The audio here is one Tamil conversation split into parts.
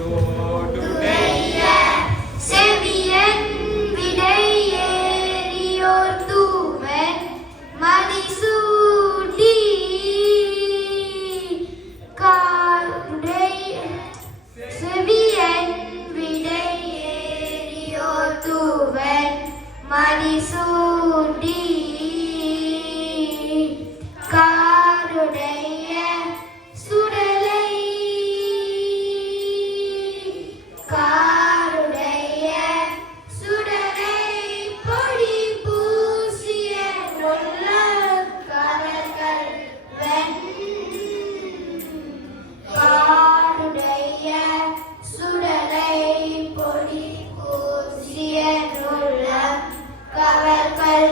தோடுடைய செவியன் விடையேறியோர் தூவன் மதிசூடி காருடைய செவியன் விடையேறியோர் தூவன் மதிசூடி காருடைய சுடலை காருடைய சுடலை பொடி பூசிய உள்ள கவர்கள் வெண் காருடைய சுடலை பொடி பூசிய உள்ள கவர்கள்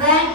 வெண்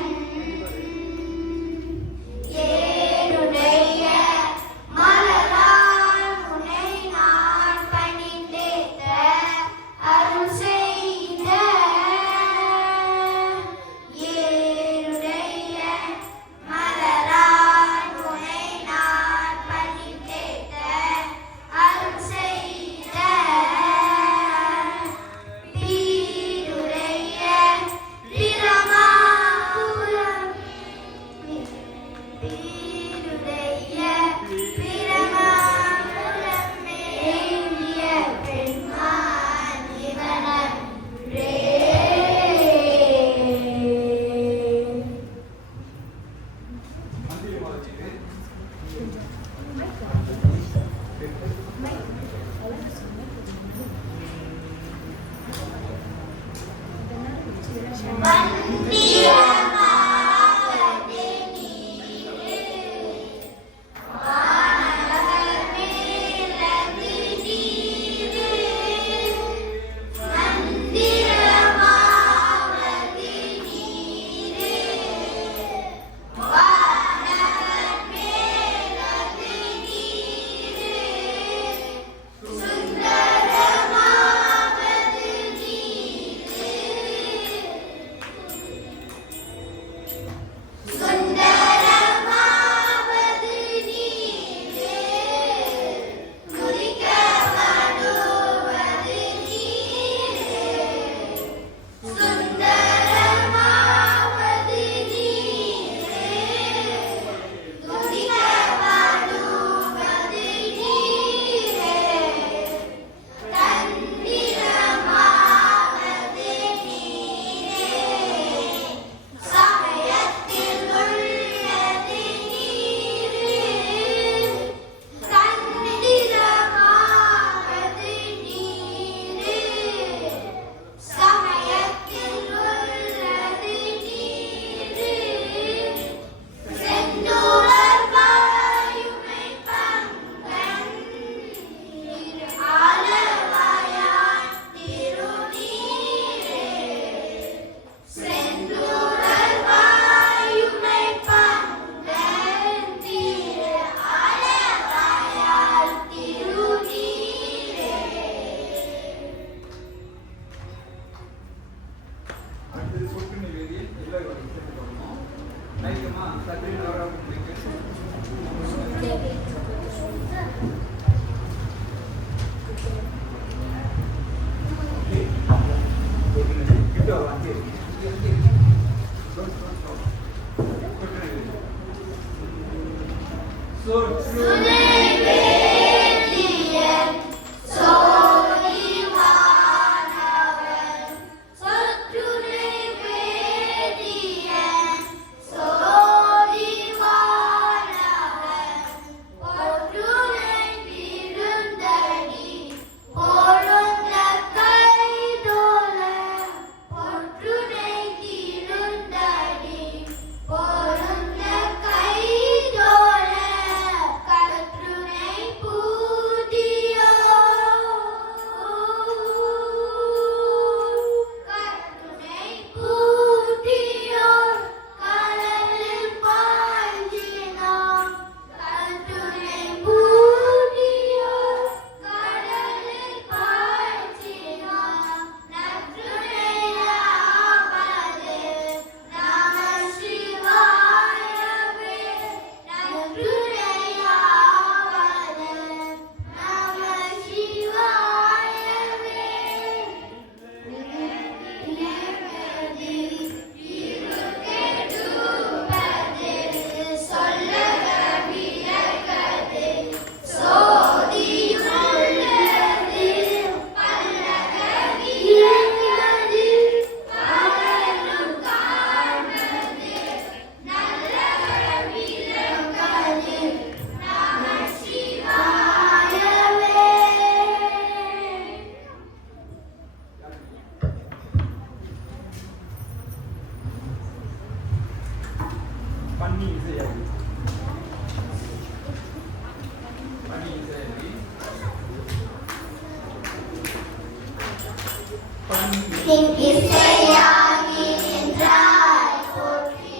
இசையாகி நின்றாய் போற்றி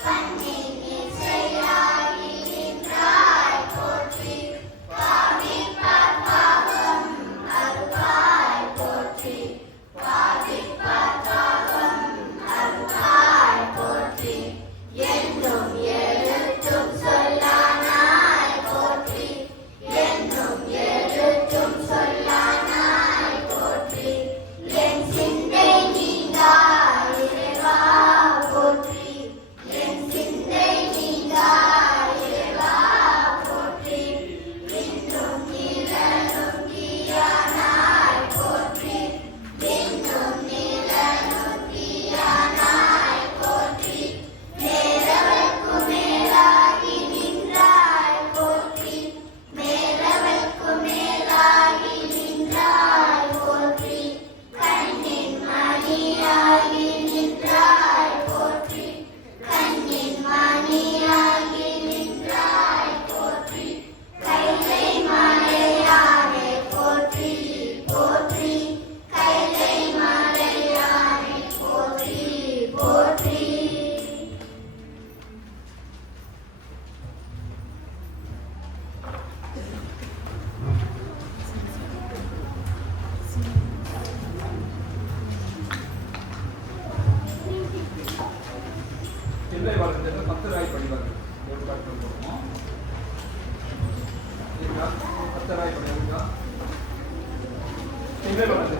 கண்ணின் இசையாகி நின்றாய் போற்றி பாவிப்பார் பாவம் அருள்வாய் போற்றி பாவிப்பார் பாவம் அருள்வாய் போற்றி என்னும் எழுத்தும் சொல்லானாய் போற்றி என்னும் எழுத்தும் சொல்லானாய் போற்றி என் சிந்தை நீங்கா இறைவா போற்றி என் சிந்தை நீங்கா இறைவா போற்றி விண்ணும் நிலனும் தீயானாய் போற்றி விண்ணும் நிலனும் தீயானாய் போற்றி மேலவர்க்கு மேலாகி நின்றாய் போற்றி மேலவர்க்கு மேலாகி நின்றாய் போற்றி கண்ணின் மணியாகி நின்றாய் போற்றி கண்ணின் மணியாகி நின்றாய் போற்றி கைலை மலையானே போற்றி போற்றி கைலை மலையானே போற்றி போற்றி இல்லை வளர்ந்து 10 ராய் படிவாங்க ஒரு பாட்டு போடுவோம் இருக்கா 10 ராய் படிவாங்க இல்லை வளர்ந்து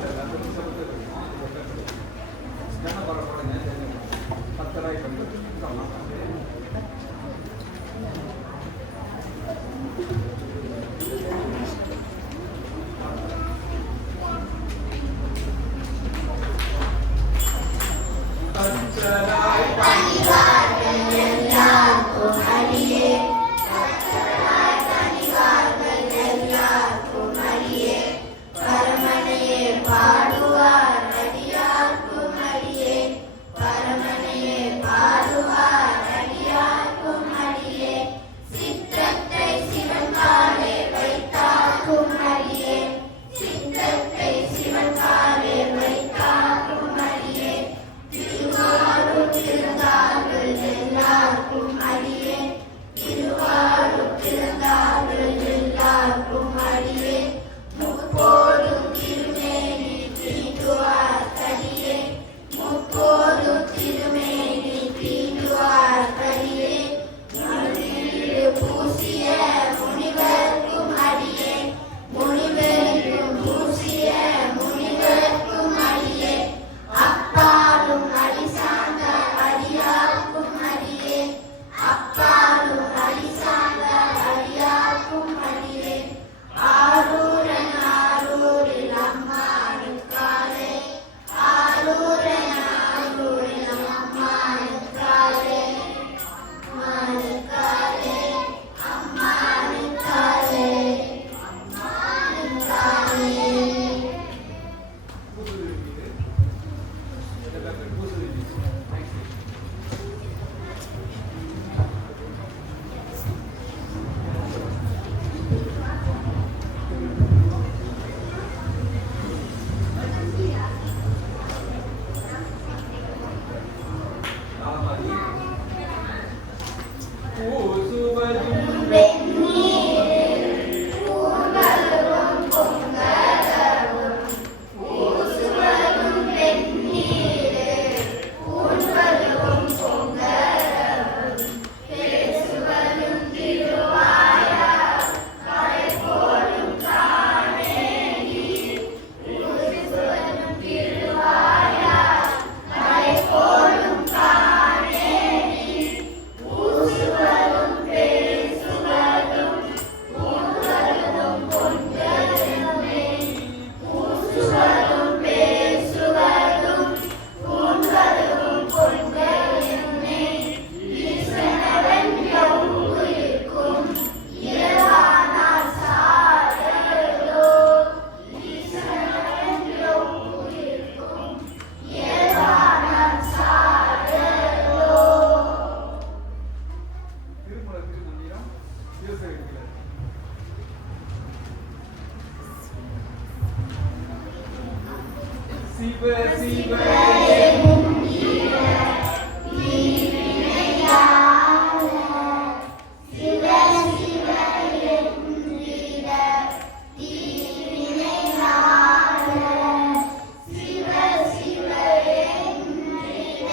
என்ன பரவாயில்லை 10 ராய் படிவாங்க கனிவார்கள் எல்லாருக்கும் அடியே கனிவார்கள் எல்லாருக்கும் அடியே பரமனையே சிவ சிவ என்கிற தீவினையாள சிவ சிவ என்கிற தீவினையாள சிவ சிவ என்கிற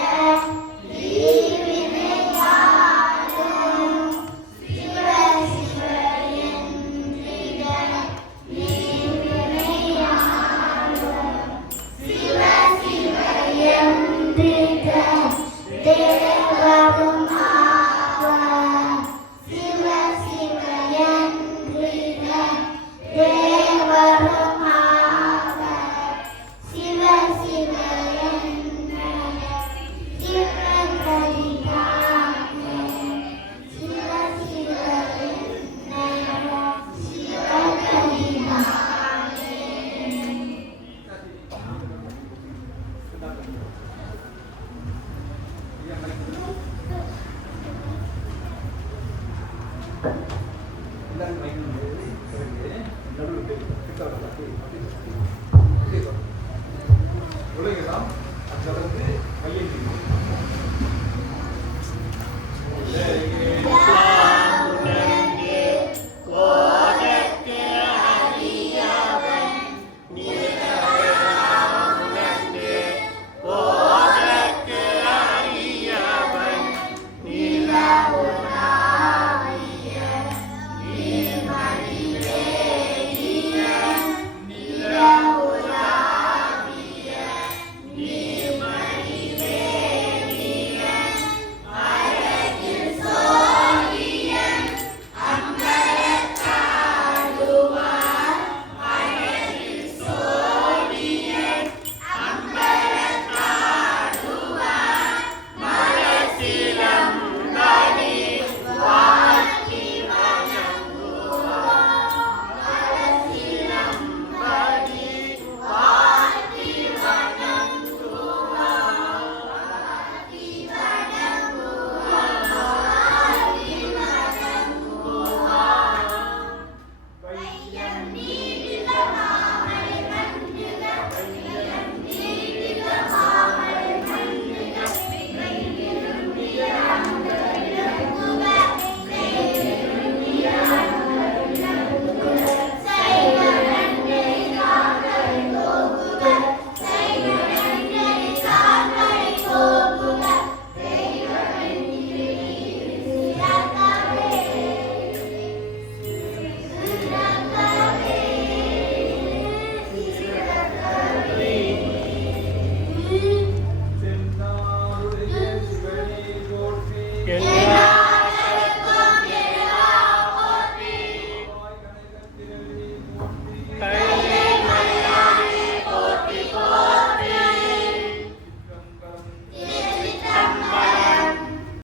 தீவினையாள சிவ சிவ என்கிற தீவினையாள சிவ சிவ என்கிற தேவரும் ஆவார் சிவ சிவ என்கிற தேவரும் ஆவார் சிவ சிவ என்கிற சிவகதிதானே சிவ சிவ என்கிற சிவகதிதானே எல்லாரும் மைக் நடுவில் கிட்ட வரலாம். சொல்லுங்க சார்.